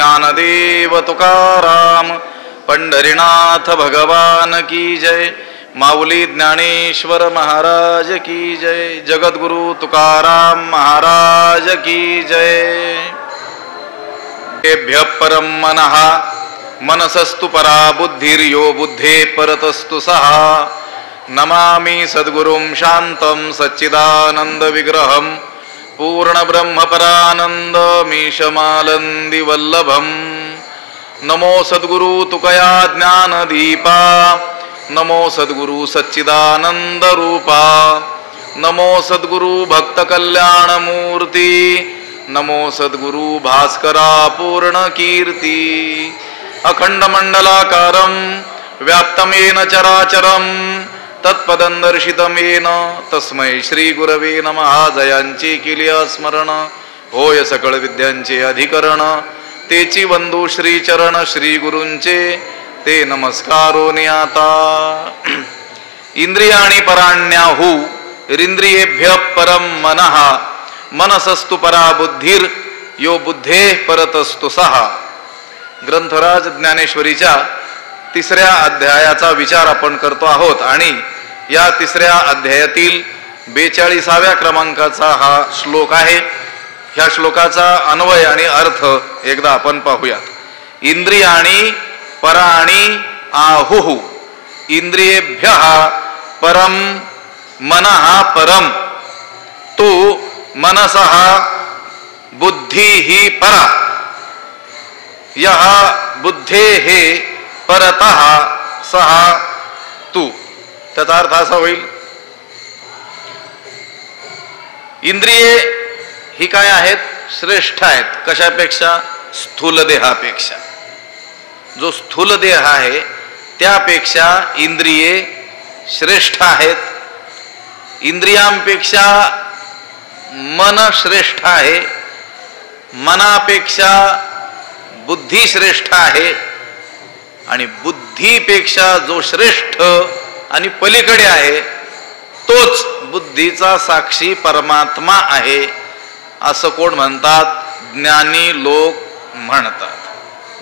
ज्ञानदेव तुकाराम पंढरीनाथ भगवान की जय। माऊली ज्ञानेश्वर महाराज की जय। जगद्गुरु तुकाराम महाराज की जय। तेभ्य परम मनः मनसस्तु परा बुद्धिर्यो बुद्धे परतस्तु सहा। नमामि सद्गुरुं शांतं सच्चिदानंद विग्रहं पूर्ण ब्रह्म परानंद मीशमालंदी वल्लभम। नमो सद्गुरु तुकया ज्ञान दीपा। नमो सद्गुरु सच्चिदानंद रूपा। नमो सद्गुरु भक्त कल्याण मूर्ती। नमो सद्गुरु भास्करा पूर्ण कीर्ती। अखंड मंडलाकारं व्याप्तं येन चराचरं तत्पदं दर्शितं येन तस्मै श्री गुरवे नमः। जयांची केली स्मरण होय सकळ विद्यांचे अधिकरण। तेची वंदू श्री चरण श्री गुरूंचे ते नमस्कारोनी आता। इंद्रियाणि पराण्याहु इंद्रियेभ्य परम मनः मनसस्तु परा बुद्धिर यो बुद्धे परतस्तु सहा। ग्रंथराज ज्ञानेश्वरीच्या 3ऱ्या अध्यायाचा विचार आपण करतो आहोत आणि या 3ऱ्या अध्यायातील 42व्या क्रमांकाचा हा श्लोक आहे। ह्या श्लोकाचा अन्वय आणि अर्थ एकदा आपण पाहूयात। इंद्रियाणि पराणि आहुः इंद्रियेभ्यः परम मनः परम तु मनसः बुद्धिः परा। यः बुद्धेः परतः सः तू। त्याचा अर्थ असा होईल, इंद्रिये ही काय आहेत? श्रेष्ठ आहेत. कशापेक्षा? स्थूल देहापेक्षा. जो स्थूल देह आहे त्यापेक्षा इंद्रिये श्रेष्ठ आहेत. इंद्रियांपेक्षा मन श्रेष्ठ आहे. मनापेक्षा बुद्धी श्रेष्ठ आहे. आणि बुद्धीपेक्षा जो श्रेष्ठ आणि पलीकडे आहे तोच बुद्धीचा साक्षी परमात्मा आहे असं कोण म्हणतात? ज्ञानी लोक म्हणतात.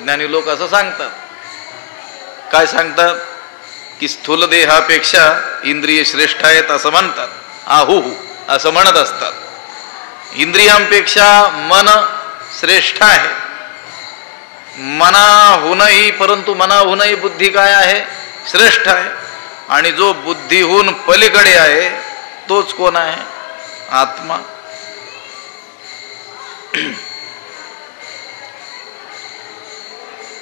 ज्ञानी लोक असं सांगतात. काय सांगतात? की स्थूल देहापेक्षा इंद्रिय श्रेष्ठ आहेत असं म्हणतात. आहू असं म्हणत असतात. इंद्रियांपेक्षा मन श्रेष्ठ आहे. मनाहूनही, परंतु मनाहूनही बुद्धी काय आहे? श्रेष्ठ आहे. आणि जो बुद्धीहून पलीकडे आहे तोच कोण आहे? आत्मा.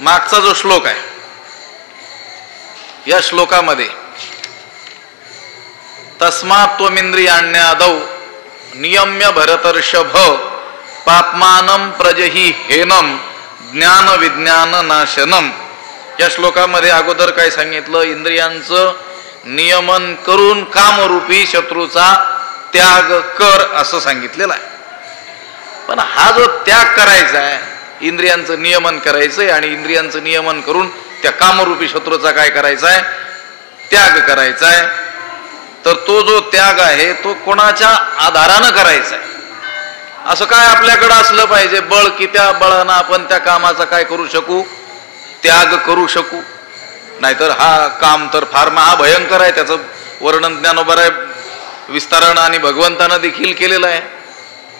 मागचा जो श्लोक आहे या श्लोकामध्ये तस्मात् त्वमिंद्रियाण्यादौ नियम्य भरतर्षभ पाप्मानं प्रजहि हेनं ज्ञान विज्ञान नाशनम. या श्लोकामध्ये अगोदर काय सांगितलं? इंद्रियांचं नियमन करून कामरूपी शत्रूचा त्याग कर असं सांगितलेलं आहे. पण हा जो त्याग करायचा आहे, इंद्रियांचं नियमन करायचंय आणि इंद्रियांचं नियमन करून त्या कामरूपी शत्रूचा काय करायचा आहे? त्याग करायचा आहे. तर तो जो त्याग आहे तो कोणाच्या आधारानं करायचा आहे? असं काय आपल्याकडं असलं पाहिजे बळ की त्या बळानं आपण त्या कामाचा काय करू शकू? त्याग करू शकू. नाहीतर हा काम तर फार महाभयंकर आहे. त्याचं वर्णन ज्ञानोबराय विस्तारण आणि भगवंतानं देखील केलेलं आहे.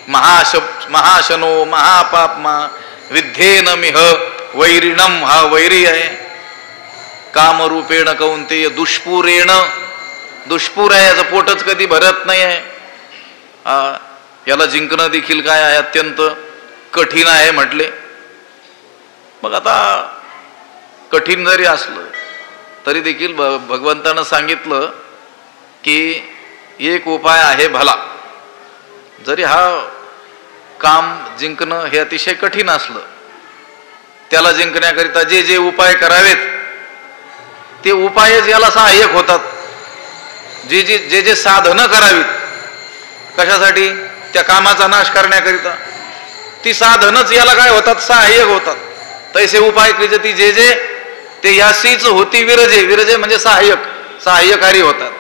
महाशनो महापापमा विद्धेन मिह वैरिणम. हा वैरी आहे. कामरूपेण कौंतेय दुष्पुरेण. दुष्पूर आहे, याचं पोटच कधी भरत नाही आहे. याला जिंकणं देखील काय आहे? अत्यंत कठीण आहे म्हटले. मग आता कठीण जरी असलं तरी देखील भगवंतानं सांगितलं की एक उपाय आहे भला. जरी हा काम जिंकणं हे अतिशय कठीण असलं, त्याला जिंकण्याकरिता जे जे उपाय करावेत ते उपायच याला सहाय्यक होतात. जे जे साधनं करावीत कशासाठी? त्या कामाचा नाश करण्याकरिता ती साधनच याला काय होतात? सहाय्यक होतात. तैसे उपाय कृजती जे जे ते यासीच होती विरजे. विरजे म्हणजे सहाय्यकारी होतात.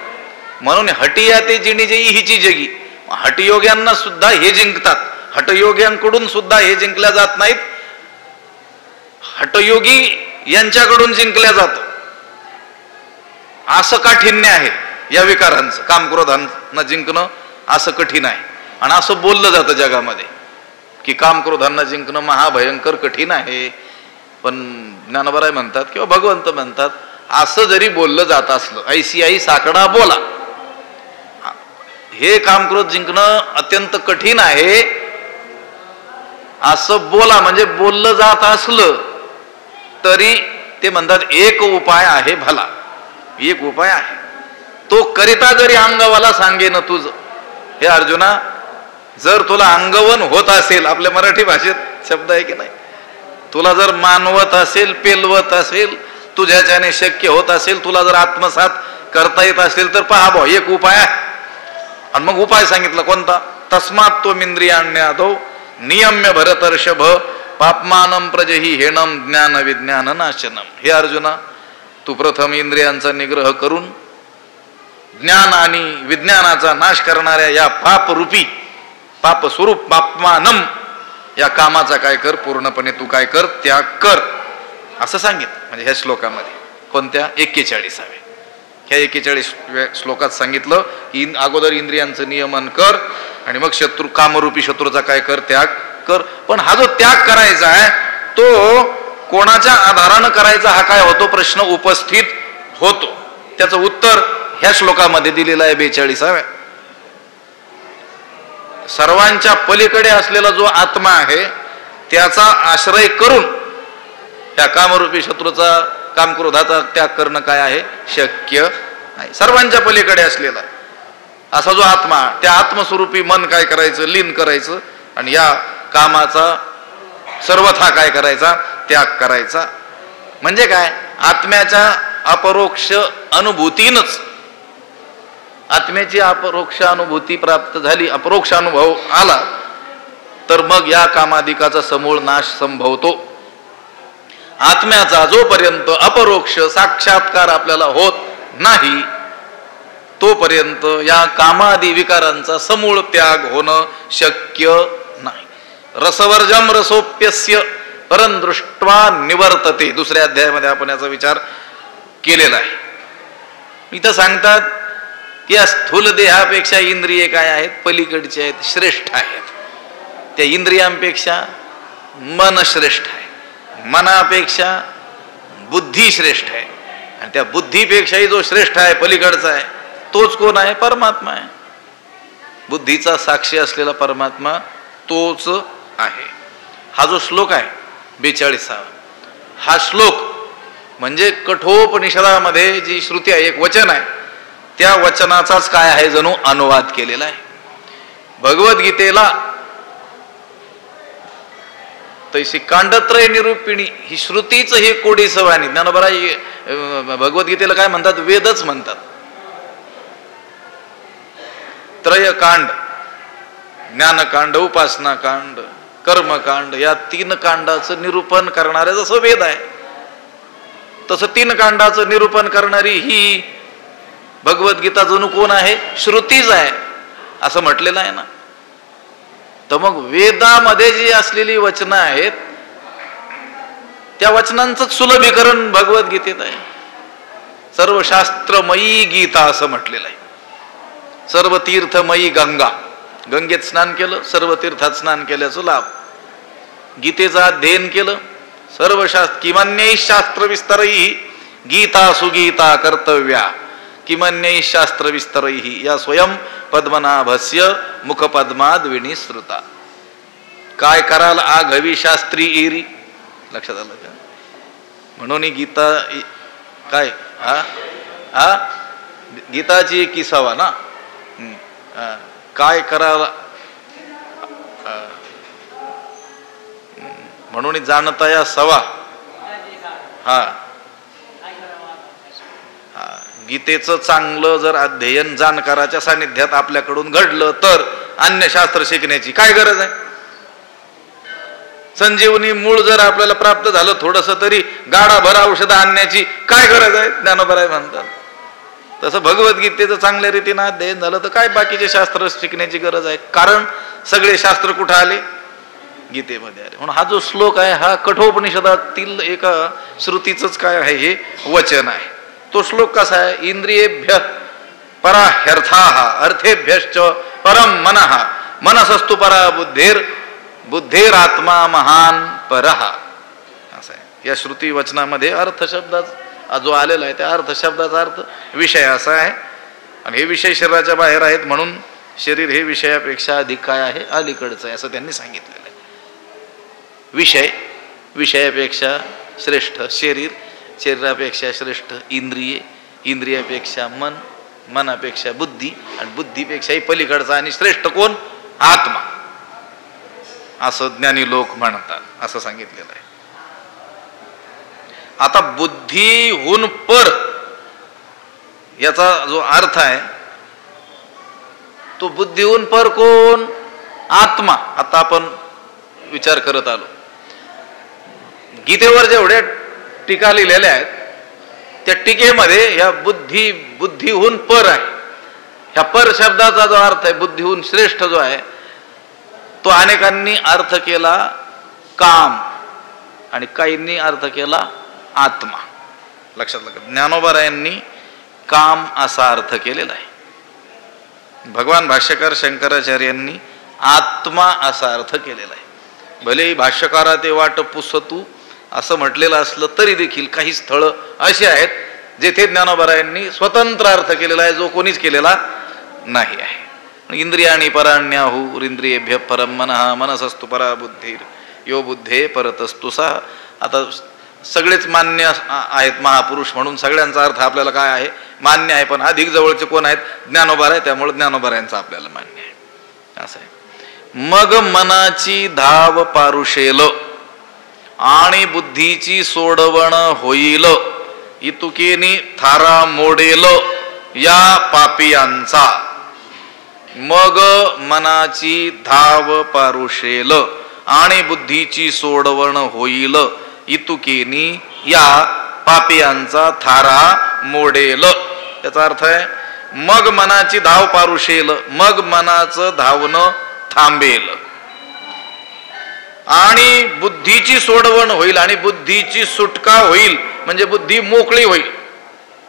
म्हणून हटिया ते जिणी जे हिची जगी. हटयोग्यांना सुद्धा हे जिंकतात. हटयोग्यांकडून सुद्धा हे जिंकल्या जात नाहीत. हठयोगी यांच्याकडून जिंकल्या जात. असं काठिण्य आहे या विकारांचं. कामक्रोधांना जिंकणं असं कठीण आहे. आणि असं बोललं जातं जगामध्ये की कामक्रोधांना जिंकणं महाभयंकर कठीण आहे. पण ज्ञानोबा म्हणतात किंवा भगवंत म्हणतात, असं जरी बोललं जात असलं, ऐसी आई साकडा बोला, हे कामक्रोध जिंकणं अत्यंत कठीण आहे असं बोला, म्हणजे बोललं जात असलं तरी ते म्हणतात एक उपाय आहे भला, एक उपाय आहे, तो करिता जरी अंगवाला सांगेन तुझ. हे अर्जुना, जर तुला अंगवन होत असेल, आपल्या मराठी भाषेत शब्द आहे की नाही, तुला जर मानवत असेल, पेलवत असेल, तुझ्याच्याने शक्य होत असेल, तुला जर आत्मसात करता येत असेल तर पहा भाऊ, एक उपाय आहे. आणि मग उपाय सांगितला कोणता? तस्मात् त्वमिंद्रियाण्यादौ नियम्य भरतर्षभ पापमानं प्रजहि हेणम ज्ञान विज्ञान नाशनम. हे अर्जुना, तू प्रथम इंद्रियांचा निग्रह करून ज्ञान आणि विज्ञानाचा नाश करणाऱ्या या पापरूपी, पाप स्वरूप पापमानम या कामाचा काय कर, पूर्णपणे तू काय कर, त्याग कर, असं सांगितलं. म्हणजे ह्या श्लोकामध्ये कोणत्या 41व्या, ह्या 41 श्लोकात सांगितलं की अगोदर इंद्रियांचं नियमन कर आणि मग शत्रू, कामरूपी शत्रूचा काय कर, त्याग कर. पण हा जो त्याग करायचा आहे तो कोणाच्या आधारानं करायचा, हा काय होतो प्रश्न उपस्थित होतो. त्याचं उत्तर ह्या श्लोकामध्ये दिलेलं आहे 42व्या. सर्वांच्या पलीकडे असलेला जो आत्मा आहे त्याचा आश्रय करून त्या कामरूपी शत्रूचा, कामक्रोधाचा त्याग करणं काय आहे, शक्य नाही. सर्वांच्या पलीकडे असलेला असा जो आत्मा, त्या आत्मस्वरूपी मन काय करायचं, लीन करायचं आणि या कामाचा सर्वथा काय करायचा, त्याग करायचा. म्हणजे काय, आत्म्याच्या अपरोक्ष अनुभूतीनच, आत्म्याची अपरोक्ष अनुभूती प्राप्त झाली, अपरोक्ष अनुभव आला तर मग या कामादिकाचा समूळ नाश संभवतो. आत्म्याचा जोपर्यंत अपरोक्ष साक्षात्कार आपल्याला होत नाही तोपर्यंत या कामादी विकारांचा समूळ त्याग होणं शक्य नाही. रसवर्जम रसोप्यस्य परं दृष्ट्वा निवर्तते. दुसऱ्या अध्यायामध्ये आपण याचा विचार केलेला आहे. इथं सांगतात की या स्थूल देहापेक्षा इंद्रिये काय आहेत, पलीकडचे आहेत, श्रेष्ठ आहेत. त्या इंद्रियांपेक्षा मन श्रेष्ठ आहे, मनापेक्षा बुद्धी श्रेष्ठ आहे, आणि त्या बुद्धीपेक्षाही जो श्रेष्ठ आहे, पलीकडचा आहे, तोच कोण आहे, परमात्मा आहे. बुद्धीचा साक्षी असलेला परमात्मा तोच आहे. हा जो श्लोक आहे 42, हा श्लोक म्हणजे कठोपनिषदामध्ये जी श्रुती आहे, एक वचन आहे, त्या वचनाचाच काय आहे, जणू अनुवाद केलेला आहे. भगवद्गीतेला तैसी कांडत्रय निरूपिणी ही श्रुतीच हे कोडी सवानी. ज्ञानोबा भगवद्गीतेला काय म्हणतात, वेदच म्हणतात. त्रयकांड, ज्ञानकांड, उपासनाकांड, कर्मकांड, या 3 कांडाचं निरूपण करणारे जसं वेद आहे तसं 3 कांडाचं निरूपण करणारी ही भगवद्गीता जणू कोण आहे, श्रुतीच आहे असं म्हटलेलं आहे ना. तर मग वेदामध्ये जी असलेली वचनं आहेत त्या वचनांचं सुलभीकरण भगवद्गीतेत आहे. सर्व शास्त्रमयी गीता असं म्हटलेलं आहे. सर्व तीर्थमयी गंगा, गंगेत स्नान केलं, सर्व तीर्थात स्नान केल्याचं लाभ. गीतेचं अध्ययन केलं, सर्व शास्त्र किमन्यै शास्त्र विस्तरैः गीता सुगीता कर्तव्या किमन्यै शास्त्र विस्तरैः या स्वयं पद्मनाभस्य मुखपद्माद विनिसृता. काय कराल आघवी शास्त्री इरी, लक्षात आलं का? म्हणून गीता काय, हा गीताची 21 ना, काय कराल म्हणून जाणता या सवा. हा, गीतेचं चांगलं जर अध्ययन जाणकाराच्या सानिध्यात आपल्याकडून घडलं तर अन्य शास्त्र शिकण्याची काय गरज आहे. संजीवनी मूळ जर आपल्याला प्राप्त झालं थोडस तरी गाडाभर औषध आणण्याची काय गरज आहे, ज्ञानोबा म्हणतात. तसं भगवद्गीतेचं चांगल्या रीतीनं अध्ययन झालं तर काय बाकीचे शास्त्र शिकण्याची गरज आहे. कारण सगळे शास्त्र कुठं आले, गीतेमध्ये आले. म्हणून हा जो श्लोक आहे हा कठोपनिषदातील एका श्रुतीचंच काय आहे, हे वचन आहे. तो श्लोक कसा आहे, इंद्रियेभ्य परा ह्यर्थाः अर्थेभ्यश्च परम मनः मनसस्तु परा बुद्धेरात्मा महान परः असं आहे. या श्रुती वचनामध्ये अर्थ शब्दाचा जो आलेला आहे त्या अर्थ शब्दाचा अर्थ विषय असा आहे. आणि हे विषय शरीराच्या बाहेर आहेत म्हणून शरीर हे विषयापेक्षा अधिक काय आहे, अलीकडचं आहे असं त्यांनी सांगितलेलं आहे. विषय विषयापेक्षा श्रेष्ठ शरीर, शरीरापेक्षा श्रेष्ठ इंद्रिये, इंद्रियापेक्षा मन, मनापेक्षा बुद्धी आणि बुद्धीपेक्षाही पलीकडचा आणि श्रेष्ठ कोण, आत्मा असं ज्ञानी लोक म्हणतात असं सांगितलेलं आहे. आता बुद्धीहून पर याचा जो अर्थ आहे तो बुद्धीहून पर कोण, आत्मा. आता आपण विचार करत आलो गीतेवर जेवढ्या टीका लिहिलेल्या आहेत त्या टीकेमध्ये या बुद्धीहून पर आहे. ह्या पर शब्दाचा जो अर्थ आहे बुद्धीहून श्रेष्ठ जो आहे तो अनेकांनी अर्थ केला काम आणि काहींनी अर्थ केला आत्मा. लक्षात लागत ज्ञानोबरायांनी काम असा अर्थ केलेला आहे. भगवान भाष्यकार शंकराचार्यांनी आत्मा असा अर्थ केलेला आहे. भलेही भाष्यकारा ते वाट पुसतू असं म्हटलेलं असलं तरी देखील काही स्थळं अशी आहेत जेथे ज्ञानोबरायांनी स्वतंत्र अर्थ केलेला आहे जो कोणीच केलेला नाही आहे. इंद्रियाणी पराण्याहुरिंद्रियेभ्य परम मनः मनसस्तु परा बुद्धीर यो बुद्धे परतस्तु सा. आता सगळेच मान्य आहेत महापुरुष म्हणून सगळ्यांचा अर्थ आपल्याला काय आहे, मान्य आहे. पण अधिक जवळचे कोण आहेत, ज्ञानोबा आहे. त्यामुळे ज्ञानोबरायांचा आपल्याला मान्य आहे असं आहे. मग मनाची धाव पारुशेल आणि बुद्धीची सोडवण होईल इतुकेनी थारा मोडेल या पापियांचा. मग मनाची धाव पारुशेल आणि बुद्धीची सोडवण होईल इतुकेनी या पापियांचा थारा मोडेल. त्याचा अर्थ आहे मग मनाची धाव पारुशेल, मग मनाचं धावणं थांबेल आणि बुद्धीची सोडवण होईल आणि बुद्धीची सुटका होईल म्हणजे बुद्धी मोकळी होईल.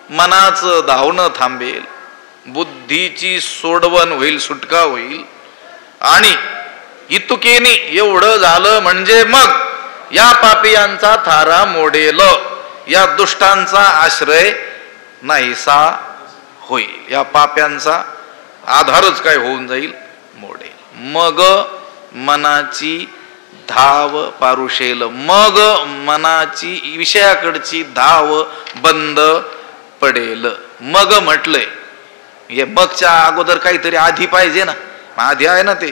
मनाचं धावणं थांबेल, बुद्धीची सोडवण होईल, सुटका होईल. आणि इतुकेनी एवढं झालं म्हणजे मग या पापियांचा थारा मोडेल, या दुष्टांचा आश्रय नाहीसा होईल, या पाप्यांचा आधारच काय होऊन जाईल, मोडेल. मग मनाची धाव पारुशेल, मग मनाची विषयाकडची धाव बंद पडेल. मग म्हटलंय हे मगच्या अगोदर काहीतरी आधी पाहिजे ना. आधी आहे ना ते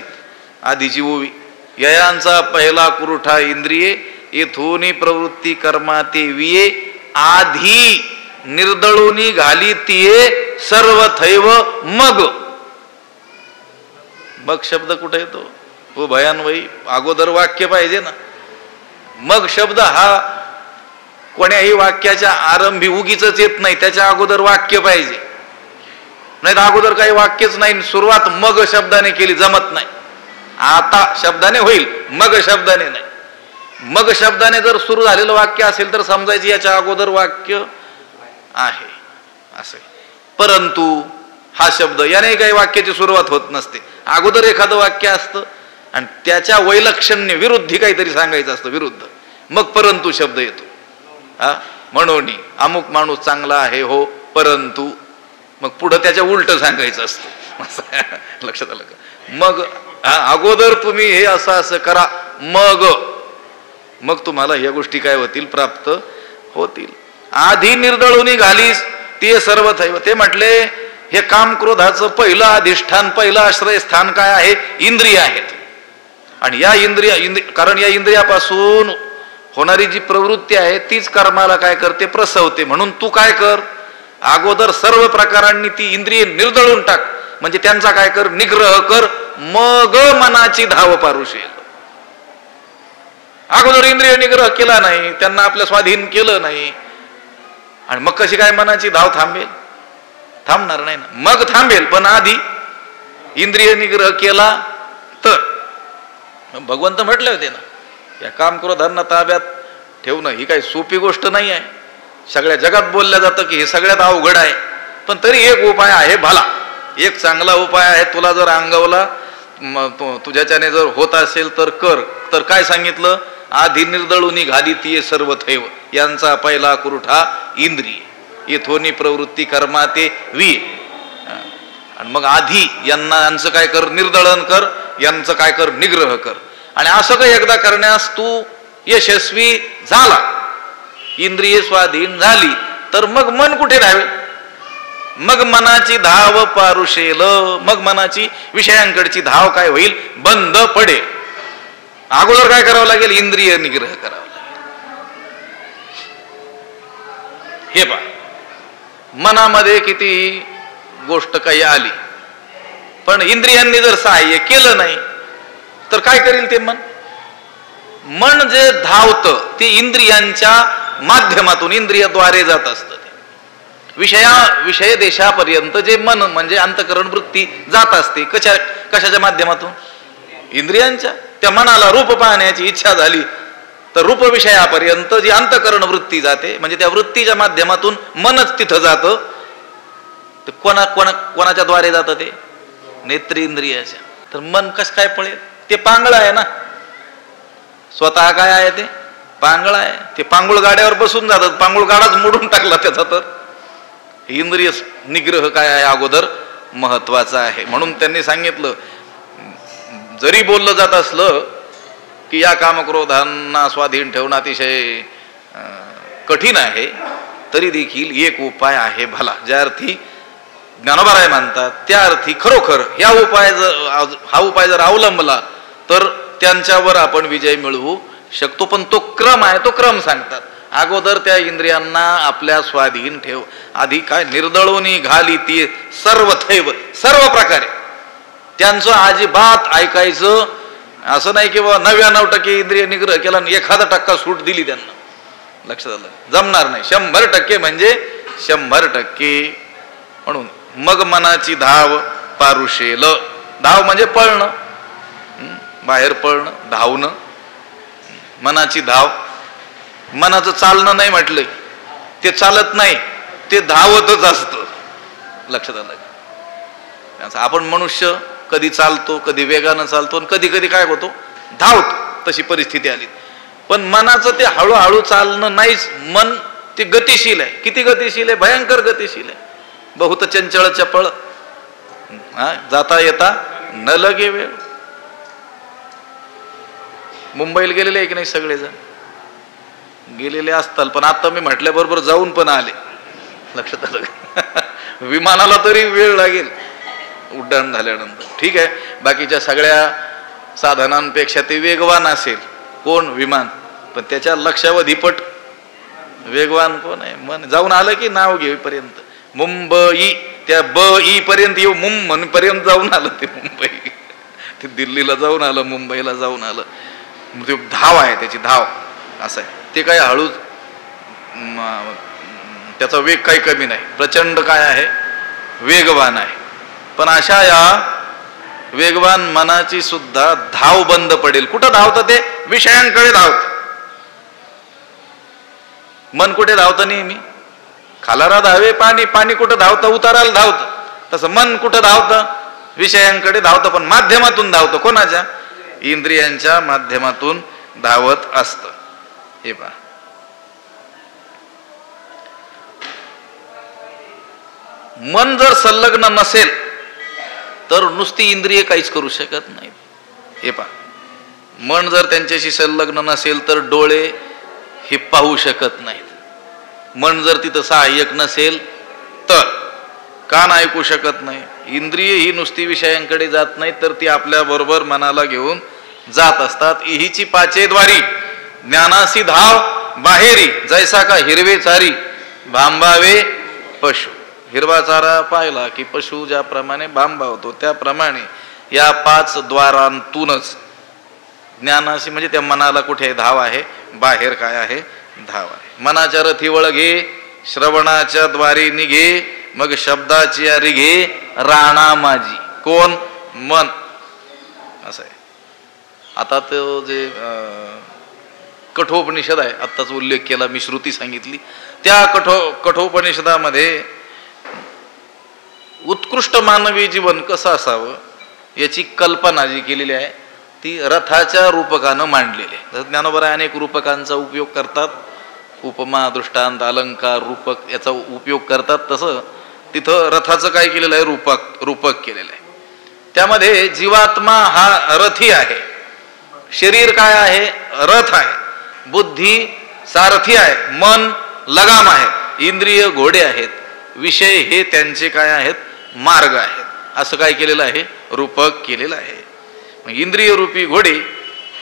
आधीची ओवी, ययांचा पहिला कुरुठा इंद्रिये येथून प्रवृत्ती कर्मा ते विये आधी निर्दळूनी घाली तिये सर्व थैव मग. मग शब्द कुठे येतो हो भयान्वयी, अगोदर वाक्य पाहिजे ना. मग शब्द हा कोण्याही वाक्याच्या आरंभी उगीच येत नाही, त्याच्या अगोदर वाक्य पाहिजे. नाही तर अगोदर काही वाक्यच नाही, सुरुवात मग शब्दाने केली जमत नाही. आता शब्दाने होईल, मग शब्दाने नाही. मग शब्दाने जर सुरू झालेलं वाक्य असेल तर समजायचे याच्या अगोदर वाक्य आहे असे. परंतु हा शब्द याने काही वाक्याची सुरुवात होत नसते, अगोदर एखादं वाक्य असतं आणि त्याच्या वैलक्षण्य विरुद्धी काहीतरी सांगायचं असतं, विरुद्ध, मग परंतु शब्द येतो. म्हणून अमुक माणूस चांगला आहे हो परंतु, मग पुढं त्याच्या उलट सांगायचं असतं. लक्षात आलं का. मग अगोदर तुम्ही हे असं असं करा, मग तुम्हाला या गोष्टी काय होतील, प्राप्त होतील. आधी निर्दळूनी घालीस ते सर्व थैव. ते म्हटले हे काम क्रोधाचं पहिलं अधिष्ठान, पहिलं आश्रयस्थान काय आहे, इंद्रिय आहेत. आणि या कारण या इंद्रियापासून होणारी जी प्रवृत्ती आहे तीच कर्माला काय करते, प्रसवते. म्हणून तू काय कर, अगोदर सर्व प्रकारांनी ती इंद्रिय निर्दळून टाक, म्हणजे त्यांचा काय कर, निग्रह कर. मग मनाची धाव पारुशेल. अगोदर इंद्रिय निग्रह केला नाही, त्यांना आपल्या स्वाधीन केलं नाही, आणि मग कशी काय मनाची धाव थांबेल, थांबणार नाही ना. मग थांबेल पण आधी इंद्रिय निग्रह केला तर. भगवंत म्हटले होते ना, या काम क्रोधांना ताब्यात ठेवणं ही काही सोपी गोष्ट नाही आहे. सगळ्या जगात बोलल्या जातं की हे सगळ्यात अवघड आहे, पण तरी एक उपाय आहे भला, एक चांगला उपाय आहे. तुला जर अंगवला तुझ्याच्याने जर होत असेल तर कर. तर काय सांगितलं? आधी निर्दळूनी घालितीये सर्व थैव, यांचा पहिला कुरुठा इंद्रिय, येथोनी प्रवृत्ती कर्मा ते वी. आणि मग आधी यांचं काय कर? निर्दळन कर. यांचं काय कर? निग्रह कर. आणि असं काही एकदा करण्यास तू यशस्वी झाला, इंद्रिय स्वाधीन झाली, तर मग मन कुठे राहावे? मग मनाची धाव पारुशेल, मग मनाची विषयांकडची धाव काय होईल? बंद पडेल. अगोदर काय करावं लागेल? इंद्रिय निग्रह करावा लागेल. हे पहा, मनामध्ये किती गोष्ट काही आली, पण इंद्रियांनी जर सहाय्य केलं नाही तर काय करेल ते मन? मन जे धावतं ते इंद्रियांच्या माध्यमातून, इंद्रियाद्वारे जात असतं. विषय देशापर्यंत जे मन म्हणजे अंतःकरण वृत्ती जात असते. कशाच्या माध्यमातून? इंद्रियांच्या. त्या मनाला रूप पाहण्याची इच्छा झाली तर रूप विषयापर्यंत जी अंतःकरण वृत्ती जाते, म्हणजे त्या वृत्तीच्या माध्यमातून मनच तिथं जातं. ते कोणाच्या द्वारे जातं? ते नेत्रेंद्रियाच्या. तर मन कस काय पळेल? ते पांगळ आहे ना, स्वतः काय आहे? ते पांगळ आहे. ते पांगुळ गाड्यावर बसून जातात, पांगुळ गाडाच मोडून टाकला त्याचा. तर इंद्रिय निग्रह काय आहे? अगोदर महत्वाचा आहे. म्हणून त्यांनी सांगितलं, जरी बोललं जात असलं की या कामक्रोधांना स्वाधीन ठेवणं अतिशय कठीण आहे, तरी देखील एक उपाय आहे भला. ज्या अर्थी ज्ञानोबाराय मानतात त्या अर्थी खरोखर हा उपाय जर अवलंबला तर त्यांच्यावर आपण विजय मिळवू शकतो. पण तो क्रम आहे, तो क्रम सांगतात. अगोदर त्या इंद्रियांना आपल्या स्वाधीन ठेव. आधी काय? निर्दळोनी घालिती सर्व थैव, सर्व प्रकारे त्यांचं अजिबात ऐकायचं असं नाही की बाबा 99% इंद्रिय निग्रह केला आणि 1% सूट दिली त्यांना. लक्षात आलं? जमणार नाही. 100% म्हणजे 100%. म्हणून मग मनाची धाव पारुशेल. धाव म्हणजे पळणं, बाहेर पळणं, धावणं. मनाची धाव. मनाचं चालणं नाही म्हटलंय, ते चालत नाही, ते धावतच असतं. लक्षात आलं? आपण मनुष्य कधी चालतो, कधी वेगानं चालतो, आणि कधी कधी काय होतो? धावतो. तशी परिस्थिती आली. पण मनाचं ते हळूहळू चालणं नाहीच. मन ते गतिशील आहे. किती गतिशील आहे? भयंकर गतिशील आहे. बहुत चंचळ चपळ, जाता येता न लगे वेळ. मुंबईला गेलेले आहे की नाही? सगळेजण गेलेले असताल, पण आता मी म्हटल्याबरोबर जाऊन पण आले. लक्षात आलं? विमानाला तरी वेळ लागेल उड्डाण झाल्यानंतर. ठीक आहे, बाकीच्या सगळ्या साधनांपेक्षा ते वेगवान असेल. कोण? विमान. पण त्याच्या लक्षावधीपट वेगवान कोण आहे? मन. जाऊन आलं की नाव घेईपर्यंत मुंबई, त्या ब-ई पर्यंत येऊ, मुंबई पर्यंत जाऊन आलं ते. मुंबई ते दिल्लीला जाऊन आलं, मुंबईला जाऊन आलं. ते धाव आहे, त्याची धाव. असं आहे ते. काय हळू, त्याचा वेग काही कमी नाही, प्रचंड काय आहे? वेगवान आहे. पण अशा या वेगवान मनाची सुद्धा धाव बंद पडेल. कुठं धावतं? ते विषयांकडे धावतं. मन कुठे धावतं? नेहमी खालारा धावे पाणी. पाणी कुठं धावतं? उताराला धावतं. तसं मन कुठं धावतं? विषयांकडे धावतं. पण माध्यमातून धावतं. कोणाच्या? इंद्रियांच्या माध्यमातून धावत असतं. हे पहा, मन जर संलग्न नसेल तर नुसती इंद्रिय काहीच करू शकत नाही. हे पहा, मन जर त्यांच्याशी संलग्न नसेल तर डोळे हे पाहू शकत नाहीत. मन जर तिथं सहाय्यक नसेल तर कान ऐकू शकत नाही. इंद्रिय ही नुसती विषयांकडे जात नाही, तर ती आपल्या बरोबर मनाला घेऊन जात असतात. इहीची पाचेद्वारी ज्ञानासी धाव बाहेरी, जैसा का हिरवे चारी भांबावे पशु. हिरवा चारा पाहिला की पशु ज्याप्रमाणे भांबावतो, त्याप्रमाणे या 5 द्वारांतूनच ज्ञानाशी म्हणजे त्या मनाला कुठे धाव आहे? बाहेर काय आहे? धाव आहे. मनाच्या रथी वळगे, श्रवणाच्या द्वारी निघे, मग शब्दाची रिघे राणा माझी. कोण? मन. असं आहे. आता तो जे कठोपनिषद आहे, आत्ताच उल्लेख केला, मी श्रुती सांगितली, त्या कठोपनिषदामध्ये उत्कृष्ट मानवी जीवन कसं असावं याची कल्पना जी केलेली आहे ती रथाच्या रूपकानं मांडलेली आहे. ज्ञानोबा अनेक रूपकांचा उपयोग करतात, उपमा, दृष्टांत, अलंकार, रूपक याचा उपयोग करतात. तसं तिथं रथाचं काय केलेलं आहे, रूपक केलेलं आहे. त्यामध्ये जीवात्मा हा रथी आहे, शरीर काय आहे, रथ आहे, बुद्धी सारथी आहे, मन लगाम आहे, इंद्रिय घोडे आहेत, विषय हे त्यांचे काय आहेत, मार्ग आहेत. असं काय केलेलं आहे, रूपक केलेलं आहे. इंद्रिय रूपी घोडे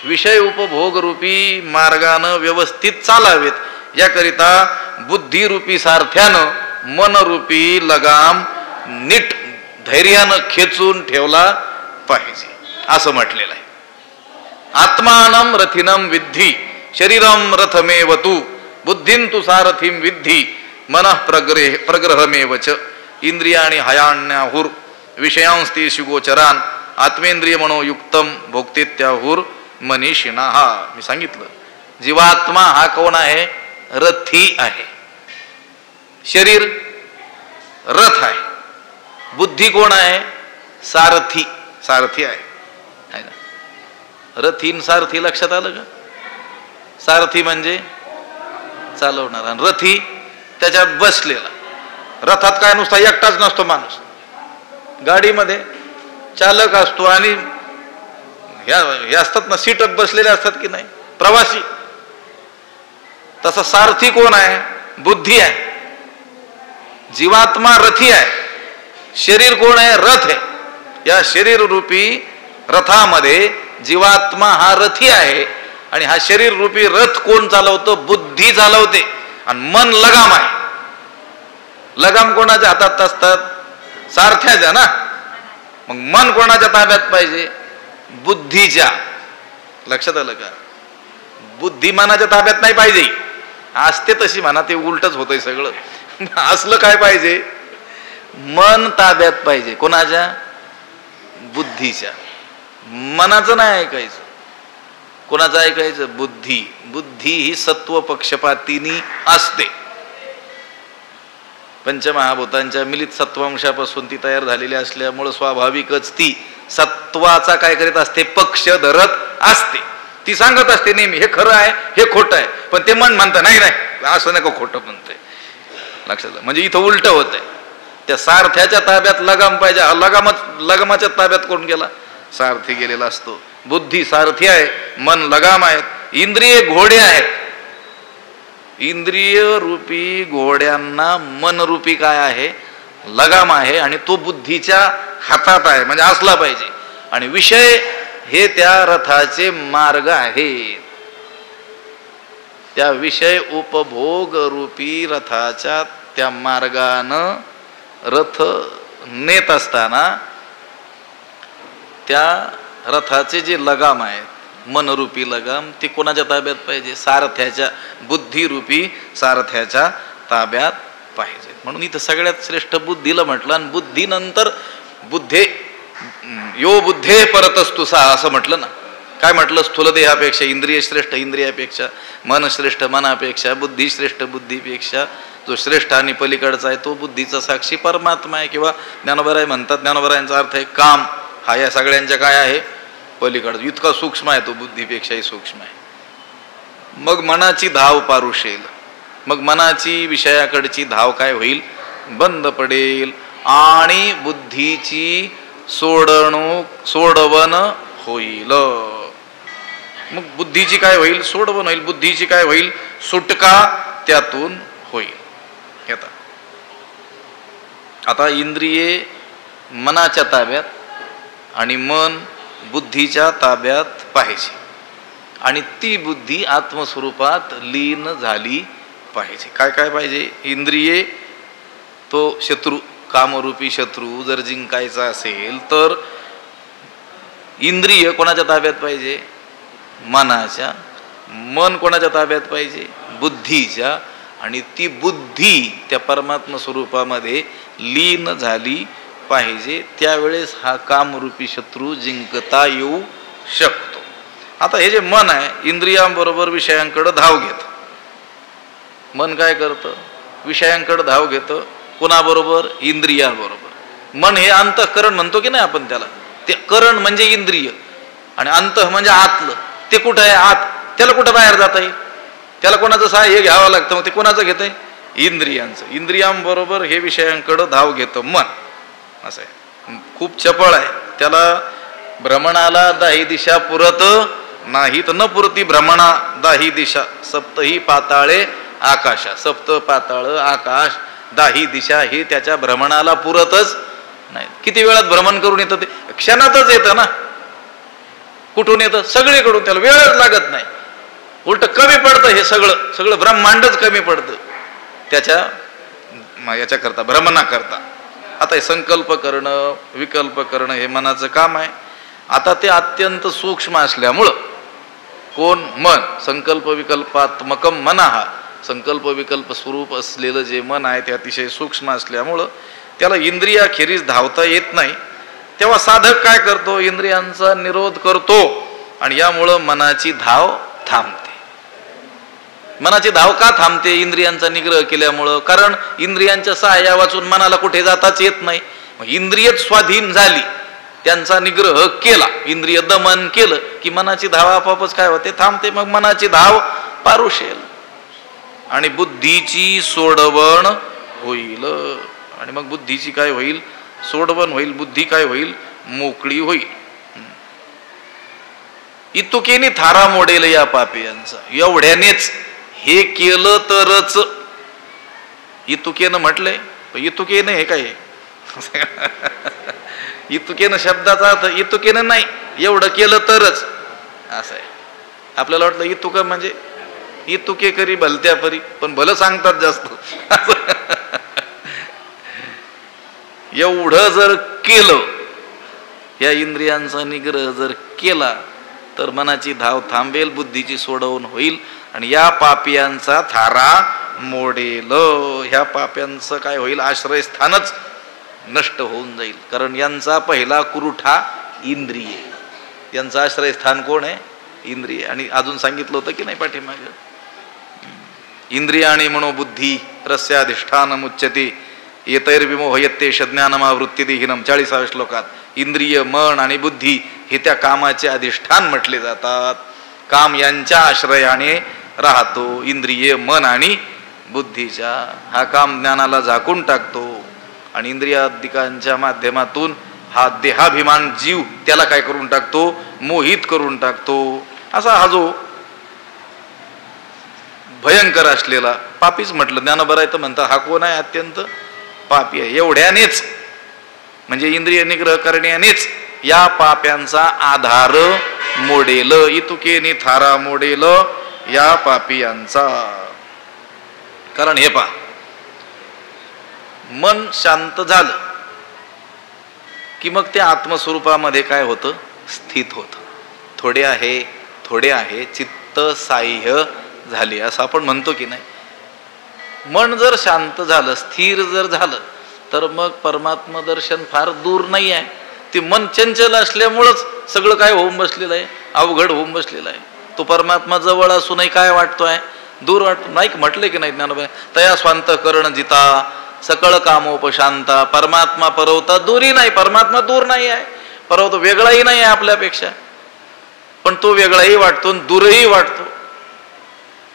विषय उपभोग रूपी मार्गानं व्यवस्थित चालावेत याकरिता बुद्धिरूपी सारथ्यानं मनरूपी लगाम नीट धैर्यानं खेचून ठेवला पाहिजे असं म्हटलेलं आहे. आत्मानं रथिनं विद्धी शरीरं रथमेव तू बुद्धिं तु सारथीं विद्धी मनः प्रग्रहमेव च इंद्रियाणि हयाण्याहुर विषयांस्तेषु गोचरान आत्मेंद्रिय मनोयुक्तम भोक्तित्याहुर मनीषिणः. मी सांगितलं जीवात्मा हा कोण आहे, रथी आहे, शरीर रथ आहे, बुद्धी कोण आहे, सारथी आहे ना. रथीन सारथी लक्षात आलं का? सारथी म्हणजे चालवणारा, रथी त्याच्यात बसलेला. रथात काय नुसता एकटाच नसतो माणूस, गाडीमध्ये चालक असतो आणि हे असतात ना, सीटत बसलेले असतात की नाही प्रवासी. तसा सारथी कोण आहे, बुद्धी आहे. जीवात्मा रथी आहे, शरीर कोण आहे, रथ आहे. या शरीर रूपी रथामध्ये जीवात्मा हा रथी आहे आणि हा शरीर रूपी रथ कोण चालवतो, बुद्धी चालवते. आणि मन लगाम आहे. लगाम कोणाच्या हातात असतात, सारथ्याच्या ना. मग मन कोणाच्या ताब्यात पाहिजे, बुद्धीच्या. लक्षात आलं का? बुद्धी मनाच्या ताब्यात नाही पाहिजे, असते तशी म्हणा, ते उलटच होतंय सगळं. असलं काय पाहिजे, मन ताब्यात पाहिजे. कोणाच्या, बुद्धीच्या. मनाचं नाही ऐकायचं. कोणाचं ऐकायचं, बुद्धी. बुद्धी ही सत्व पक्षपातीनी असते. पंचमहाभूतांच्या मिलित सत्वांशापासून ती तयार झालेली असल्यामुळं स्वाभाविकच ती सत्वाचा काय करीत असते, पक्ष धरत असते. ती सांगत असते नेहमी हे खरं आहे, हे खोटं आहे. पण ते मन म्हणतं नाही नाही असं नका, खोटं म्हणतंय. लक्षात, म्हणजे इथं उलट होत आहे. त्या सारथ्याच्या ताब्यात लगाम पाहिजे. लगामाच्या ताब्यात कोण गेला, सारथी गेलेला असतो. बुद्धी सारथी आहे, मन लगाम आहेत, इंद्रिय घोडे आहेत. इंद्रिय रूपी घोड्यांना मन रूपी काय आहे, लगाम आहे. आणि तो बुद्धीच्या हातात आहे, म्हणजे असला पाहिजे. आणि विषय हे त्या रथाचे मार्ग आहेत. त्या विषय उपभोग रूपी रथाच्या त्या मार्गानं रथ नेत असताना त्या रथाचे जे लगाम आहेत, मनरूपी लगाम, ते कोणाच्या ताब्यात पाहिजे, सारथ्याच्या, बुद्धिरूपी सारथ्याच्या ताब्यात पाहिजे. म्हणून इथं सगळ्यात श्रेष्ठ बुद्धीला म्हटलं. आणि बुद्धीनंतर बुद्धे यो बुद्धे परतस्तु सा असं म्हटलं ना. काय म्हटलं, स्थूल देहापेक्षा इंद्रिय श्रेष्ठ इंद्रियापेक्षा, मन श्रेष्ठ मनापेक्षा, बुद्धी श्रेष्ठ बुद्धीपेक्षा. जो श्रेष्ठ आणि पलीकडचा आहे तो बुद्धीचा साक्षी परमात्मा आहे. किंवा ज्ञानोबराय म्हणतात, ज्ञानोबरायांचा अर्थ आहे काम हा या सगळ्यांच्या काय आहे, पलीकडचा. इतका सूक्ष्म आहे तो, बुद्धीपेक्षाही सूक्ष्म आहे. मग मनाची धाव पारुशेल. मग मनाची विषयाकडची धाव काय होईल, बंद पडेल. आणि बुद्धीची सोडवण होईल. मग बुद्धीची काय होईल, सोडवण होईल. बुद्धीची काय होईल, सुटका त्यातून होईल. आता इंद्रिये मनाच्या ताब्यात आणि मन बुद्धीच्या ताब्यात पाहिजे. आणि ती बुद्धी आत्मस्वरूपात लीन झाली पाहिजे. काय काय पाहिजे, इंद्रिये तो शत्रू, कामरूपी शत्रू जर जिंकायचा असेल तर इंद्रिय कोणाच्या ताब्यात पाहिजे, मनाच्या. मन कोणाच्या ताब्यात पाहिजे, बुद्धीच्या. आणि ती बुद्धी त्या परमात्मा स्वरूपामध्ये लीन झाली पाहिजे. त्यावेळेस हा कामरूपी शत्रू जिंकता येऊ शकतो. आता हे जे मन आहे इंद्रियांबरोबर विषयांकडे धाव घेत. मन काय करतं? विषयांकडे धाव घेतं. कोणाबरोबर? इंद्रियांबरोबर. मन हे अंतःकरण म्हणतो की नाही आपण त्याला. ते करण म्हणजे इंद्रिय आणि अंतः म्हणजे आतलं. ते कुठं आहे? आत. त्याला कुठं बाहेर जाता येईल? त्याला कोणाचं सहाय्य घ्यावं लागतं. मग ते कोणाचं घेतंय? इंद्रियांचं. इंद्रियांबरोबर हे विषयांकडे धाव घेतं मन. असं आहे. खूप चपळ आहे. त्याला भ्रमणाला दाही दिशा पुरत नाहीत. न पुरती भ्रमणा दाही दिशा सप्तही पाताळे आकाशा. सप्त पाताळ आकाश दाही दिशा हे त्याच्या भ्रमणाला पुरतच नाही. किती वेळात भ्रमण करून येतं? ते क्षणातच येतं ना. कुठून येतं? सगळीकडून. त्याला वेळच लागत नाही. उलट कमी पडतं. हे सगळं ब्रह्मांडच कमी पडतं त्याच्या याच्याकरता, भ्रमणाकरता. आता हे संकल्प करणं विकल्प करणं हे मनाचं काम आहे. आता ते अत्यंत सूक्ष्म असल्यामुळं कोण? मन. संकल्प विकल्पात्मकम मनाहा. संकल्प विकल्प स्वरूप असलेलं जे मन आहे ते अतिशय सूक्ष्म असल्यामुळं त्याला इंद्रियाखेरीज धावता येत नाही. तेव्हा साधक काय करतो? इंद्रियांचा निरोध करतो आणि यामुळं मनाची धाव थांबते. मनाची धाव का थांबते? इंद्रियांचा निग्रह केल्यामुळं. कारण इंद्रियांच्या सहाय्या वाचून मनाला कुठे जाताच येत नाही. मग इंद्रियच स्वाधीन झाली, त्यांचा निग्रह केला, इंद्रिय दमन केलं की मनाची धाव आपोआपच काय होते? थांबते. मग मनाची धाव पारुशेल आणि बुद्धीची सोडवण होईल. आणि मग बुद्धीची काय होईल? सोडवण होईल. बुद्धी काय होईल? मोकळी होईल. इतुकेने थारा मोडेल या पापियांचा. एवढ्यानेच हे केलं तरच. इतुकेनं म्हटलंय, इतुकेनं हे काय? इतुकेनं शब्दाचा अर्थ इतुकेनं नाही, एवढं केलं तरच असं आहे. आपल्याला वाटलं इतुक म्हणजे इतुके करी भलत्या परी, पण भलं सांगतात जास्त. एवढं जर केलं, या इंद्रियांचा निग्रह जर केला तर मनाची धाव थांबेल, बुद्धीची सोडवून होईल आणि या पापियांचा थारा मोडेल. ह्या पाप्यांचं काय होईल? आश्रयस्थानच नष्ट होऊन जाईल. कारण यांचा पहिला कुरुठा इंद्रिय. यांचं आश्रयस्थान कोण आहे? इंद्रिय. आणि अजून सांगितलं होतं की नाही पाठीमागे? इंद्रियाणी मनोबुद्धी रस्याधिष्ठानमुच्यते येतैर्विमोहयत्तेष ज्ञानमावृत्तिदेहिनम. 40व्या श्लोकात इंद्रिय, मन आणि बुद्धी हे त्या कामाचे अधिष्ठान म्हटले जातात. काम यांच्या आश्रयाने राहतो. इंद्रिय, मन आणि बुद्धीच्या. हा काम ज्ञानाला झाकून टाकतो आणि इंद्रियादिकांच्या माध्यमातून हा देहाभिमान जीव त्याला काय करून टाकतो? मोहित करून टाकतो. असा हा जो भयंकर असलेला पापीच म्हटलं. ज्ञानोबराय तर म्हणतात हा कोण आहे? अत्यंत पापी आहे. एवढ्यानेच म्हणजे इंद्रिय निग्रह करण्यानेच या पाप्यांचा आधार मोडेल. इतुकेने थारा मोडेल या पापियांचा. कारण हे पहा, मन शांत झालं की मग ते आत्मस्वरूपामध्ये काय होतं? स्थित होतं. थोडे आहे चित्त साह्य झाले असं आपण म्हणतो की नाही. मन जर शांत झालं, स्थिर जर झालं तर मग परमात्मा दर्शन फार दूर नाही आहे. ते मन चंचल असल्यामुळंच सगळं काय होऊन बसलेलं आहे, अवघड होऊन बसलेलं आहे. तो परमात्मा जवळ असूनही काय वाटतोय? दूर वाटतो. नाही म्हटले की नाही ज्ञानोबा? तया स्वांत करण जिता सकळ कामोपशांता. परमात्मा परवता दूरही नाही. परमात्मा दूर नाही आहे, परवतो वेगळाही नाही आहे आपल्यापेक्षा, पण तो वेगळाही वाटतो, दूरही वाटतो.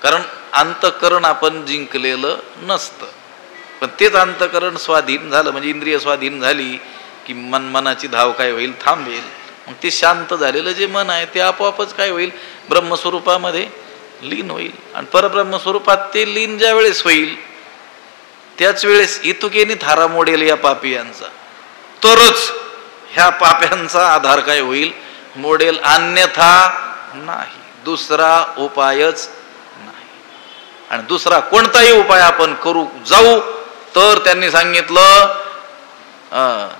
कारण अंतःकरण आपण जिंकलेलं नसतं. पण तेच अंतःकरण स्वाधीन झालं म्हणजे इंद्रिय स्वाधीन झाली की मनाची धाव काय होईल? थांबेल. मग ते शांत झालेलं जे मन आहे ते आपोआपच काय होईल? ब्रह्मस्वरूपामध्ये लीन होईल. आणि परब्रह्मस्वरूपात ते लीन ज्या वेळेस होईल त्याच वेळेस इतुकेने थारा मोडेल या पापियांचा. तरच ह्या पाप्यांचा आधार काय होईल? मोडेल. अन्यथा नाही. दुसरा उपायच नाही. आणि दुसरा कोणताही उपाय आपण करू जाऊ तर त्यांनी सांगितलं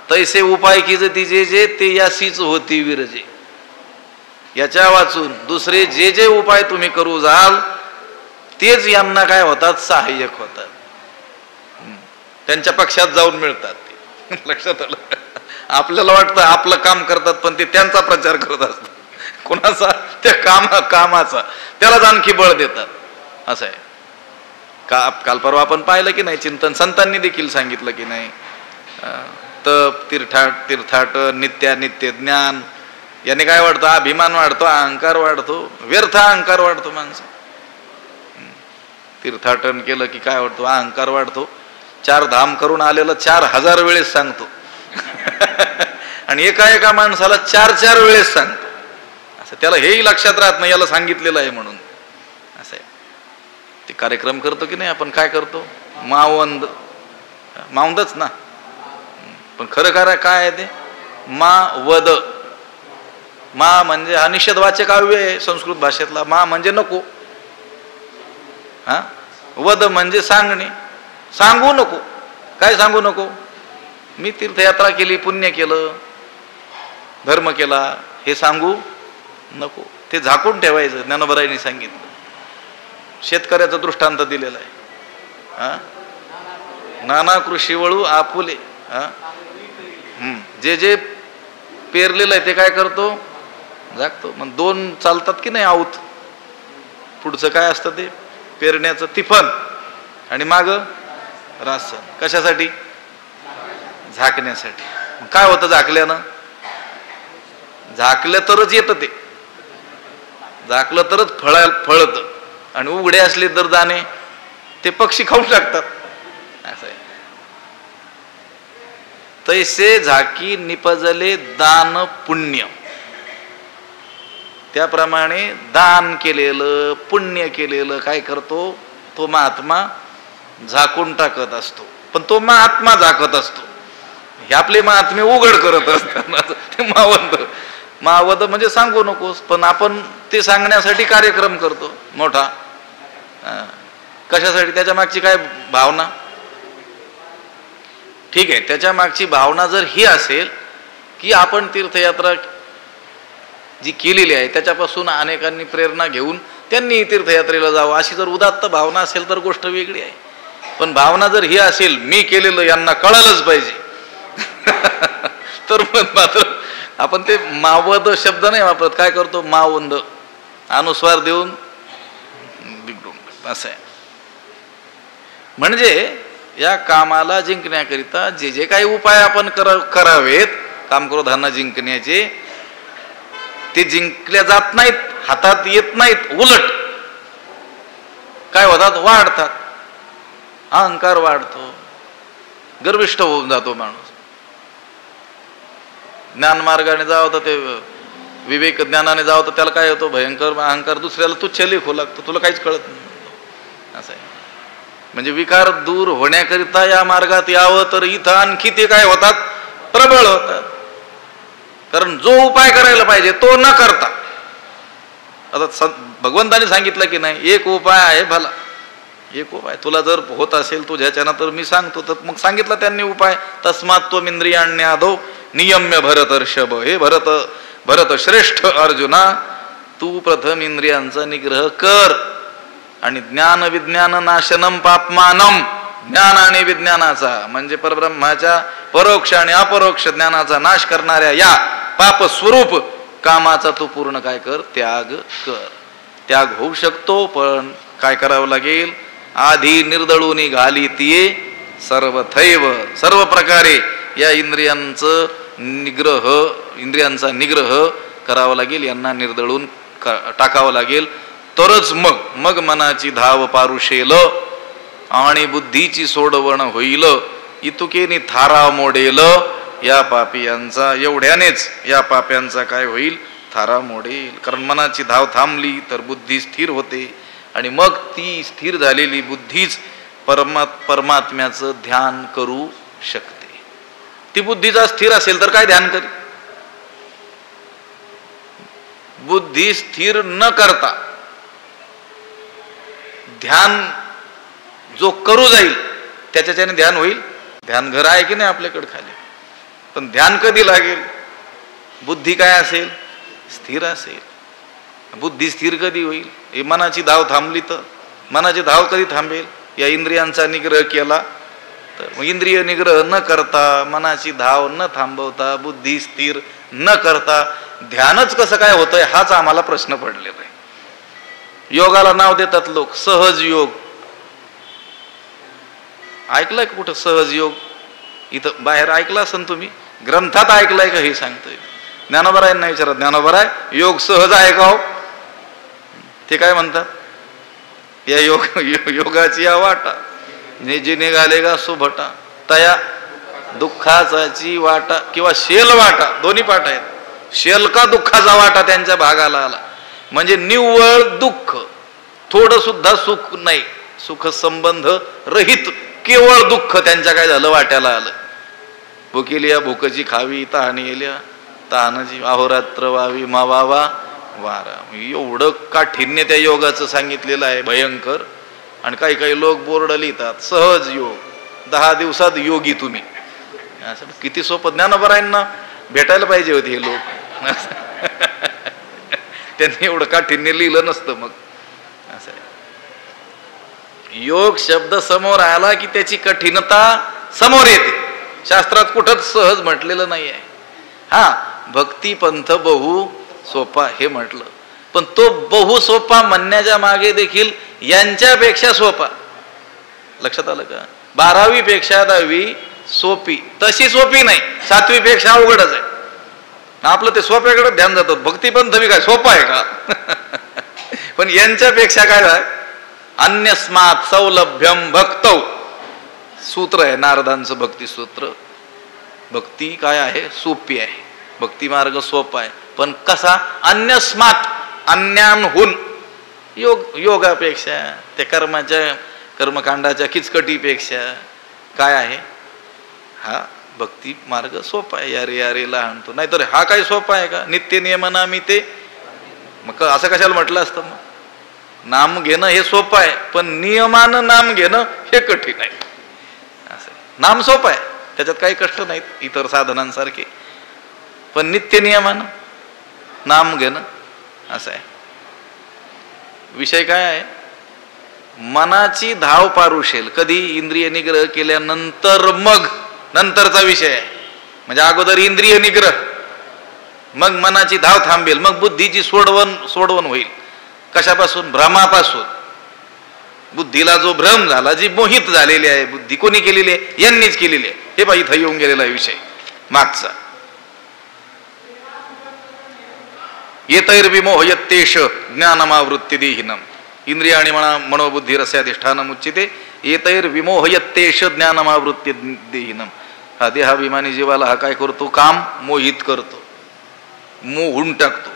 तैसे उपाय की तिचे जे ते यासीच होती विरजे. याच्या वाचून दुसरे जे जे उपाय तुम्ही करू जाल तेच यांना काय होतात? सहाय्यक होतात. त्यांच्या पक्षात जाऊन मिळतात ते. लक्षात आलं? आपल्याला वाटतं आपलं काम करतात पण ते त्यांचा प्रचार करत असतात. कोणाचा? त्या कामाचा. त्यालाच आणखी बळ देतात. असं आहे. काल परवा आपण पाहिलं की नाही, चिंतन संतांनी देखील सांगितलं की नाही, तप, तीर्थाटन, नित्य ज्ञान याने काय वाढतो? अभिमान वाढतो, अहंकार वाढतो, व्यर्थ अहंकार वाढतो. माणसं तीर्थाटन केलं की काय वाढतो? अहंकार वाढतो. 4 धाम करून आलेलं 4000 वेळेस सांगतो आणि एका माणसाला 4 वेळेस सांगतो. असं त्याला हेही लक्षात राहत नाही याला सांगितलेलं आहे म्हणून. असं आहे. ते कार्यक्रम करतो की नाही आपण, काय करतो? मावंदच ना, पण खरं काय आहे ते? मावद. मा म्हणजे हा निषेधवाचक काव्य आहे संस्कृत भाषेतला. मा म्हणजे नको, वद म्हणजे सांगणे. सांगू नको. काय सांगू नको? मी तीर्थयात्रा केली, पुण्य केलं, धर्म केला, हे सांगू नको. ते झाकून ठेवायचं. ज्ञानोबरायांनी सांगितलं. शेतकऱ्याचा दृष्टांत दिलेला आहे. नाना कृषी वळू आपुले. जे पेरलेलं आहे ते काय करतो? झाकतो. मग 2 चालतात की नाही आऊत. पुढचं काय असतं? ते पेरण्याचं तिफन आणि माग रासन. कशासाठी? झाकण्यासाठी. काय होतं झाकल्यानं? झाकलं तरच येतं, ते झाकलं तरच फळत. आणि उघडे असले तर दाणे ते पक्षी खाऊन टाकतात. असं आहे. तैसे झाकी निपजले दान पुण्य. त्याप्रमाणे दान केलेलं, पुण्य केलेलं काय करतो? तो महात्मा झाकून टाकत असतो. पण तो महात्मा झाकत असतो. हे आपले महात्मे उघड करत असतात. ते मावद म्हणजे सांगू नकोस. पण आपण ते सांगण्यासाठी कार्यक्रम करतो मोठा. कशासाठी? त्याच्या मागची काय भावना? ठीक आहे, त्याच्या मागची भावना जर ही असेल की आपण तीर्थयात्रा जी केलेली आहे त्याच्यापासून अनेकांनी प्रेरणा घेऊन त्यांनी तीर्थयात्रेला जावं, अशी जर उदात्त भावना असेल तर गोष्ट वेगळी आहे. पण भावना जर ही असेल, मी केलेलं यांना कळालंच पाहिजे तर मात्र आपण ते मावद शब्द नाही वापरत. काय करतो? मावंद. अनुस्वार देऊन बिघडून. असं आहे. म्हणजे या कामाला जिंकण्याकरिता जे काही उपाय आपण करावेत, कामक्रोधांना जिंकण्याचे, ते जिंकल्या जात नाहीत, हातात येत नाहीत. उलट काय होतात? वाढतात. अहंकार वाढतो, गर्विष्ठ होऊन जातो माणूस. ज्ञान मार्गाने जावं तर ते विवेक ज्ञानाने जावं तर त्याला काय होतं? भयंकर अहंकार. दुसऱ्याला तुच्छ लेखू लागतो, तुला काहीच कळत नाही. असं आहे. म्हणजे विकार दूर होण्याकरिता या मार्गात यावं तर इथं आणखी ते काय होतात? प्रबळ होतात. कारण जो उपाय करायला पाहिजे तो न करता, आता भगवंताने सांगितलं की नाही, एक उपाय आहे भला. एक उपाय तुला जर होत असेल तुझ्याच्यानं तर मी सांगतो. तर मग सांगितलं त्यांनी उपाय. तस्मात् त्वम् इंद्रियाण्यादो नियम्य भरतर्षभ. हे भरत श्रेष्ठ अर्जुना, तू प्रथम इंद्रियांचा निग्रह कर. आणि ज्ञान विज्ञान नाशनम पापमानम. ज्ञान आणि विज्ञानाचा म्हणजे परब्रह्माच्या परोक्ष आणि अपरोक्ष ज्ञानाचा नाश करणाऱ्या या पाप स्वरूप कामाचा तू पूर्ण काय कर? त्याग कर. त्याग होऊ शकतो, पण काय करावं लागेल? आधी निर्दळून घाली तिये सर्वथैव. सर्व प्रकारे या इंद्रियांचा निग्रह करावा लागेल. यांना निर्दळून टाकावं लागेल. तरच मग मनाची धाव पारुशेल आणि बुद्धीची सोडवण होईल. इतुकेनी थारा मोडेल या पापियांचा. एवढ्यानेच या पाप्यांचा काय होईल? थारा मोडेल. कारण मनाची धाव थांबली तर बुद्धी स्थिर होते आणि मग ती स्थिर झालेली बुद्धीच परमात्म्याचं ध्यान करू शकते. ती बुद्धीचा स्थिर असेल तर काय ध्यान करी? बुद्धी स्थिर न करता ध्यान जो करू जाईल त्याच्याने ध्यान होईल. ध्यान घर आहे की नाही आपल्याकडे खाली, पण ध्यान कधी लागेल? बुद्धी काय असेल? स्थिर असेल. बुद्धी स्थिर कधी होईल? हे मनाची धाव थांबली तर. मनाची धाव कधी थांबेल? या इंद्रियांचा निग्रह केला तर. इंद्रिय निग्रह न करता, मनाची धाव न थांबवता, बुद्धी स्थिर न करता ध्यानच कसं काय होतंय हाच आम्हाला प्रश्न पडलेला आहे. योगाला नाव देतात लोक सहज योग. ऐकलंय का कुठं सहज योग? इथं बाहेर ऐकलं असेल तुम्ही, ग्रंथात ऐकलंय का हे सांगतोय. ज्ञानोबरायांना विचारा, ज्ञानोबराय योग सहज आहे का हो? ते काय म्हणतात, या योगाची या वाटा जी निघाले का सुभटा तया दुःखाची वाटा, किंवा शेल वाटा, दोन्ही पाठ आहेत. शेल का दुःखाचा वाटा त्यांच्या भागाला आला, म्हणजे निव्वळ दुःख, थोडं सुद्धा सुख नाही, सुख संबंध रहित केवळ दुःख त्यांच्या काय झालं वाट्याला आलं. भुकेलिया भुकची खावी, तहानी येल्या तहानाची, अहोरात्र वावी मावावा वारा. एवढं काठिण्य त्या योगाचं सांगितलेलं आहे भयंकर. आणि काही काही लोक बोर्ड लिहितात सहज योग, 10 दिवसात योगी तुम्ही. असं किती सोपं. ज्ञानोबरायांना भेटायला पाहिजे होते हे लोक. त्यांनी एवढं काठिण्य लिहिलं नसतं. मग असं योग शब्द समोर आला की त्याची कठीणता समोर येते. शास्त्रात कुठंच सहज म्हटलेलं नाही आहे. हा, भक्ती पंथ बहु सोपा हे म्हटलं, पण तो बहु सोपा म्हणण्याच्या मागे देखील यांच्यापेक्षा सोपा. लक्षात आलं का? 12वी पेक्षा 10वी सोपी, तशी सोपी नाही, 7वी पेक्षा अवघडच आहे. आपलं ते सोप्याकडे ध्यान जातं. भक्ती पंथ बी काय सोपा आहे का? पण यांच्यापेक्षा काय आहे, अन्यस्मात् सौलभ्यम भक्तौ सूत्र आहे नारदांचं भक्ती सूत्र. भक्ती काय आहे, सोपी आहे, भक्ती मार्ग सोपा आहे. पण कसा? अन्यस्मात्, अन्यांहून. योगापेक्षा, त्या कर्मकांडाच्या किचकटीपेक्षा काय आहे, हा भक्ती मार्ग सोपा आहे. यारे लहानतो. नाहीतर हा काय सोपा आहे का? नित्य नियमना मी ते. मग असं कशाला म्हटलं असतं? मग नाम घेणं हे सोपं आहे, पण नियमानं नाम घेणं हे कठीण आहे. असं नाम सोपं आहे, त्याच्यात काही कष्ट नाहीत इतर साधनांसारखे, पण नित्य नियमानं नाम घेणं असं आहे. विषय काय आहे? मनाची धाव पारुशेल कधी? इंद्रिय निग्रह केल्यानंतर. मग नंतरचा विषय आहे. म्हणजे अगोदर इंद्रिय निग्रह, मग मनाची धाव थांबेल, मग बुद्धीची सोडवण होईल. कशापासून? भ्रमापासून. बुद्धीला जो भ्रम झाला, जी मोहित झालेली आहे बुद्धी, कोणी केलेली आहे? यांनीच केलेली आहे. हे पहा इथं येऊन गेलेला विषय मागचा. येतैर्विमोहयत्येष ज्ञानमावृत्तिदेहिनम्. इंद्रिय आणि मनोबुद्धी रस्याधिष्ठानम् उच्यते. येतैर्विमोहयत्येष ज्ञानमावृत्तिदेहिनम्. हा देहाभिमानी जीवाला हा काय करतो? काम मोहित करतो, मोहून टाकतो,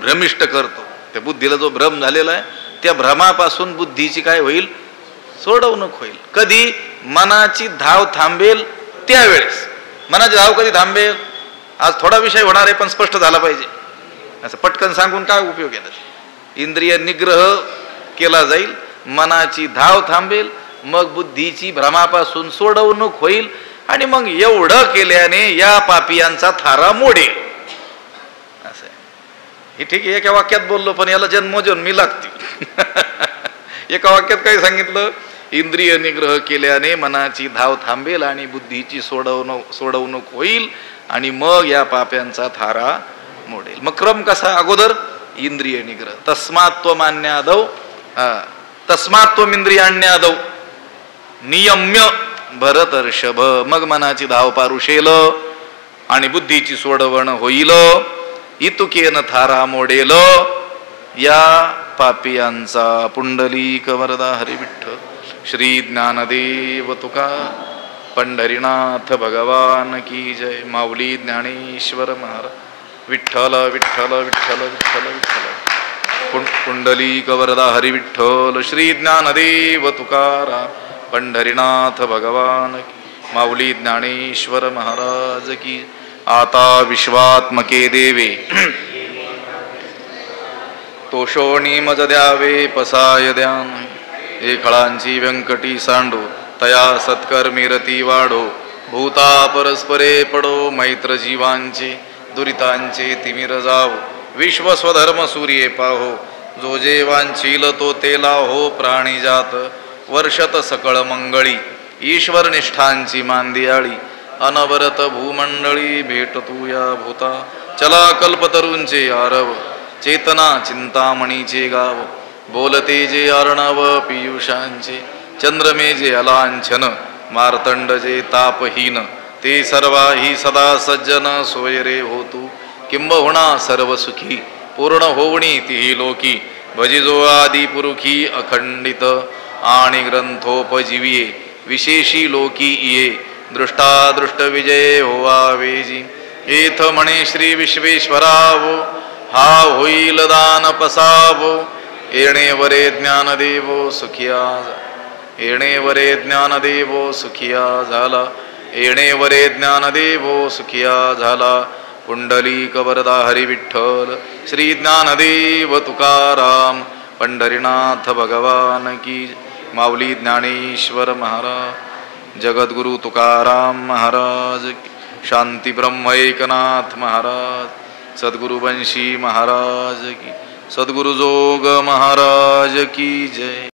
भ्रमिष्ट करतो. त्या बुद्धीला जो भ्रम झालेला आहे, त्या भ्रमापासून बुद्धीची काय होईल? सोडवणूक होईल. कधी? मनाची धाव थांबेल त्यावेळेस. मनाची धाव कधी थांबेल? आज थोडा विषय होणार आहे, पण स्पष्ट झाला पाहिजे. असं पटकन सांगून काय उपयोग आहे? इंद्रिय निग्रह केला जाईल, मनाची धाव थांबेल, मग बुद्धीची भ्रमापासून सोडवणूक होईल, आणि मग एवढं केल्याने या पापियांचा थारा मोडेल. असं हे ठीक आहे, एका वाक्यात बोललो, पण याला जन्मोजन्मी लागतील. एका वाक्यात काय सांगितलं? इंद्रिय निग्रह केल्याने मनाची धाव थांबेल आणि बुद्धीची सोडवणूक होईल, आणि मग या पाप्यांचा थारा मोडेल. मग क्रम कसा? अगोदर इंद्रिय निग्रह. तस्मात्त्वमान्यादौ, तस्मात्त्वम इंद्रियाण्यादौ नियम्य भरतर्षभ. मग मनाची धाव पारुशेल आणि बुद्धीची सोडवण होईल, इतुकेन थारा मोडेल या पापियांचा. पुंडलीक वरदा हरी विठ्ठल. श्री ज्ञानदेव तुका पंढरीनाथ भगवान की जय. माऊली ज्ञानेश्वर महाराज. विठ्ठल विठ्ठल विठ्ठल विठ्ठल विठ्ठल. पुंडलीक वरदा हरी विठ्ठल. श्री ज्ञानदेव तुकाराम पंढरीनाथ भगवान की. माऊली ज्ञानेश्वर महाराज की. आता विश्वात्मके देवे तोषोणी मज द्यावे पसाय द्यान. हे खळांची व्यंकटी सांडो तया सत्कर्मी रती वाढो. भूता परस्परे पडो मैत्र जीवांचे. दुरितांचे तिमिर जावो. विश्व स्वधर्म सूर्ये पाहो. जो जे वांछील तो तेला हो प्राणी जात. वर्षत सकळ मंगळी ईश्वर निष्ठांची मांदियाळी. अनवरत भूमंडळी भेट तू या भूता. चला कल्पतरूंचे आरव, चेतना चिंतामणीचे गाव, बोलते जे अर्णव पियुषांचे, चंद्रमे जे अलांछन, मार्तंड जे तापहीन, ते सर्वाही सदा सज्जन सोय रे होतू, किंबहुना सर्व सुखी पूर्ण होवणी तिही लोकी, भजिजो आदि पुरुखी अखंडित आणि ग्रंथोपजीविये, विशेषी लोकी इये, दृष्टादृष्ट विजय होवा वेजी, एथ म्हणे श्री विश्वेश्वरावो, हा होईल दान पसावो, येणे वरे ज्ञान देवो सुखिया, येणे वरे ज्ञान देवो सुखिया झाला, येणे वरे ज्ञान देवो सुखिया झाला. पुंडलिक वरदा हरी विठ्ठल, श्री ज्ञानदेव तुकाराम, पंढरीनाथ भगवान की, माऊली ज्ञानेश्वर महाराज, जगद्गुरु तुकाराम महाराज की, शांती ब्रह्म एकनाथ महाराज, सद्गुरु बंशी महाराज की, सद्गुरु जोग महाराज की जय.